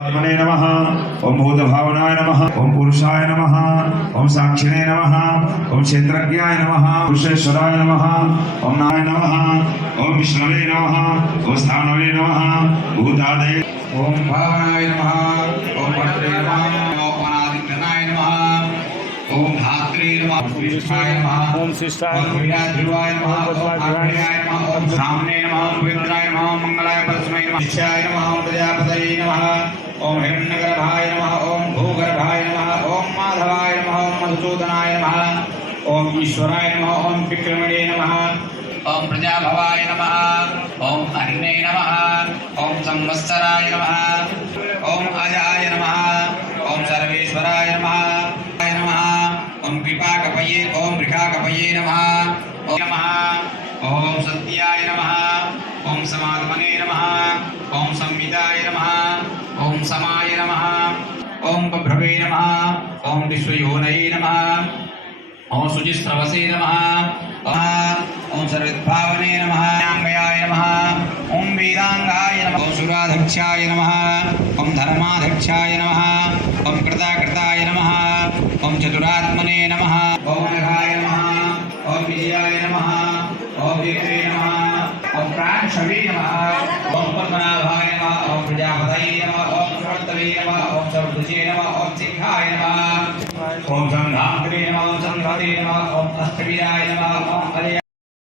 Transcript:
आत्मने नमः। ओम भूतभावनाय नमः। ओम पुरुषाय नमः। ओम साक्षिणे नमः। ओम क्षेत्रज्ञाय नमः। पुरुषेश्वराय नमः। ओम नाय नमः। ओम विष्णवे नमः। ओम स्थानवे नमः। भूतादे ओम भावनाय नमः। ओम भद्रे नमः। ओम अनादित्यनाय नमः। ओम धात्रे नमः। ओम विष्णाय नमः। ओम शिष्टाय ओम वीराध्रुवाय नमः। ओम आग्नेयाय नमः। ओम सामने नमः। ओम पवित्राय नमः। ओम मंगलाय परस्मै नमः। शिष्याय नमः। ओम प्रजापतये नमः। ओम हिरण्यगर्भाय नमः। ओम भूगर्भाय नमः। ओम माधवाय नमः। ओम मधुसूदनाय नमः। ओम ईश्वराय नमः। ओम विक्रमणे नमः। ओम प्रजाभवाय नमः। ओम अग्ने नमः। ओम संवत्सराय नमः। ओम अजाय नमः। ओम सर्वेश्वराय नमः। ओम कृपाकपये ओम वृषाकपये नमः। ओम नमः। ओम सत्याय नमः। ओम समात्मने नमः। ओम संविदाय नमः। ओम समाय नमः। ओम बभ्रवे नमः। ओम विश्वयोनये नमः। ओम शुचिस्रवसे नमः। ओम सर्वोद्भावने नमः। अंगयाय नमः। ओम वेदांगाय नमः। ओम सुराध्यक्षाय नमः। ओम धर्माध्यक्षाय नमः। ओम कृताकृताय नमः। ओम चतुरात्मने नमः। ओम नघाय नमः। ओम विजयाय नमः। ओम देवे नमः। ओम प्राणशवे नमः। ओम पद्मनाभाय नमः। ओम प्रजापतये नमः। ओम सुवर्तवे नमः। ओम सर्वभुजे नमः। ओम सिंहाय नमः। ओम संघाग्रे नमः। ओम संघाते नमः। ओम अष्टवीराय नमः। ओम